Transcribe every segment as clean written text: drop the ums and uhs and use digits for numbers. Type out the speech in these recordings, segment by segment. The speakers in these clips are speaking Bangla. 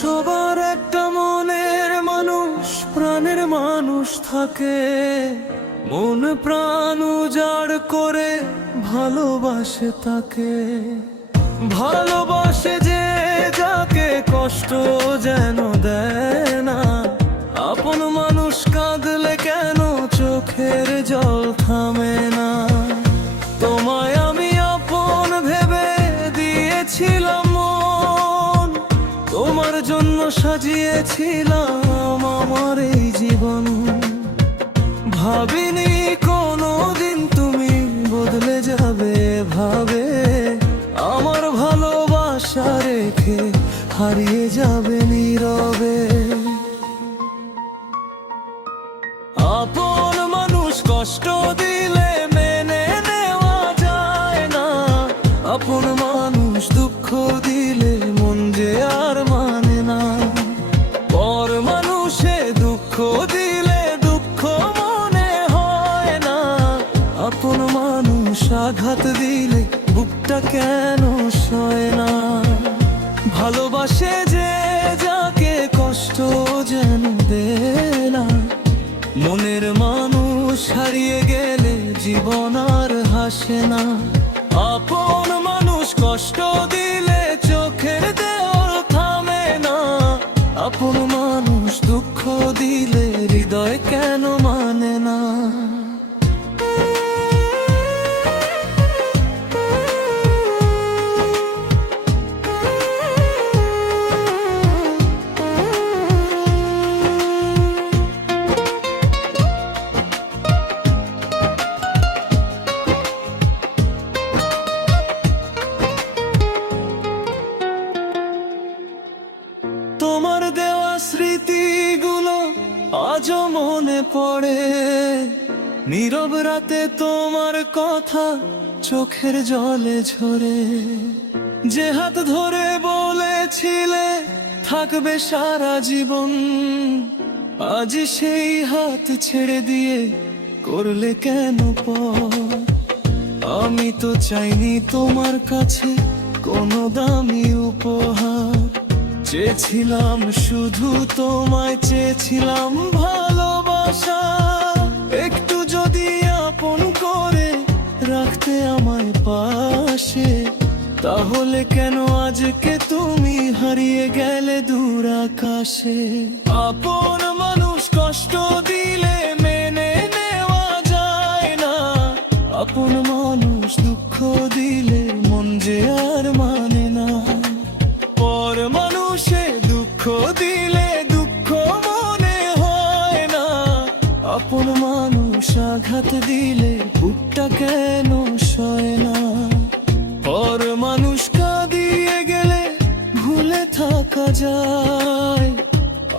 সবার একটা মনের মানুষ, প্রাণের মানুষ থাকে, মন প্রাণ উজাড় করে ভালোবাসে তাকে। ভালোবাসে যে যাকে কষ্ট যেন দেয় না, আপন মানুষ কাঁদলে কেন চোখের জল থামে না। তোমায় আমি আপন ভেবে দিয়েছিলাম মন, তোমার জন্য সাজিয়েছিলাম আমার এই জীবন। ভাবিনি কোনোদিন তুমি বদলে যাবে ভাবে, আমার ভালোবাসা রেখে হারিয়ে যাবে নীরবে। আপন মানুষ কষ্ট দিলে মেনে নেওয়া যায় না, আপন মানুষ দুঃখ দিলে মন যে আর মানে না। পর মানুষে দুঃখ দিলে দুঃখ মনে হয় না, আপন মানুষ আঘাত দিলে বুকটা কেন সয় না। ভালোবাসে যে যাকে কষ্ট যেন দেয় না, মনের মানুষ হারিয়ে গেলে জীবন আর হাসে না। আপন মানুষ কষ্ট দিলে চোখের দেওয়াল থামে না, আপন মানুষ দুঃখ দিলে হৃদয় কেন মানে না। তোমার দেওয়া স্মৃতিগুলো আজও মনে পড়ে, নীরব রাতে তোমার কথা চোখের জলে ঝরে। যে হাত ধরে বলেছিলে থাকবে সারা জীবন, আজ সেই হাত ছেড়ে দিয়ে করলে কেন পর। আমি তো চাইনি তোমার কাছে কোনো দামি উপহার, চেয়েছিলাম শুধু তোমায়, চেয়েছিলাম ভালোবাসা। একটু যদি আপন করে রাখতে আমায় পাশে, তাহলে কেন আজকে তুমি হারিয়ে গেলে দূর আকাশে। আপন মানুষ কষ্ট দিলে মেনে নেওয়া যায় না, আপন মানুষ দুঃখ দিলে মন যে আর মানে না। পর মানুষে দুঃখ দিলে দুঃখ মনে হয় না, আপন মানুষ আঘাত দিলে বুকটা কেন সয় না। পর মানুষ কাঁদিয়ে গেলে ভুলে থাকা যায়,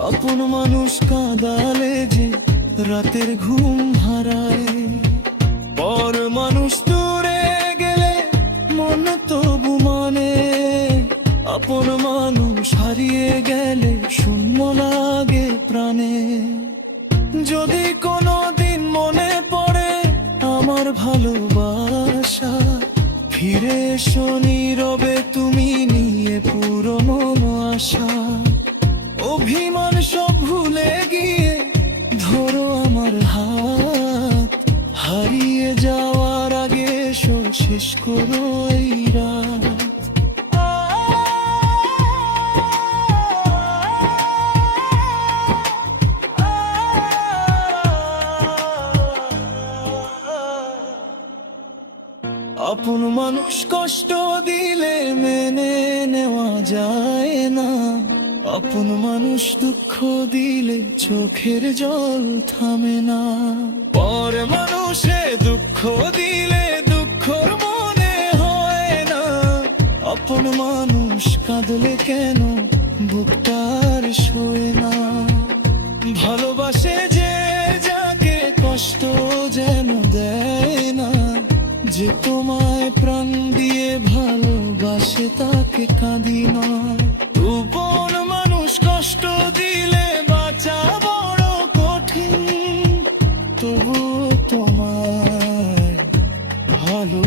আপন মানুষ কাঁদালে যে রাতের ঘুম হারায়। পর মানুষ দূরে গেলে মন তবু মানে, আপন মানুষ হারিয়ে গেলে শূন্য লাগে প্রাণে। যদি কোনো দিন মনে পড়ে আমার ভালোবাসা, ফিরে এসো নীরবে তুমি নিয়ে পুরনো আশা। অভিমান সব ভুলে গিয়ে ধরো আমার হাত, হারিয়ে যাওয়ার আগে এসো শেষ করো এই রাত। আপন মানুষ কষ্ট দিলে মেনে নেওয়া যায় না, আপন মানুষ দুঃখ দিলে চোখের জল থামে না। পর মানুষে দুঃখ দিলে দুঃখ মনে হয় না, আপন মানুষ কাঁদলে কেন বুকটার সয় না। ভালোবাসে যে যাকে কষ্ট যেন দেয় না, যে তোমায় প্রাণ দিয়ে ভালোবাসে তাকে কাঁদি না। আপন মানুষ কষ্ট দিলে বাঁচা বড় কঠিন, তবু তোমায় ভালো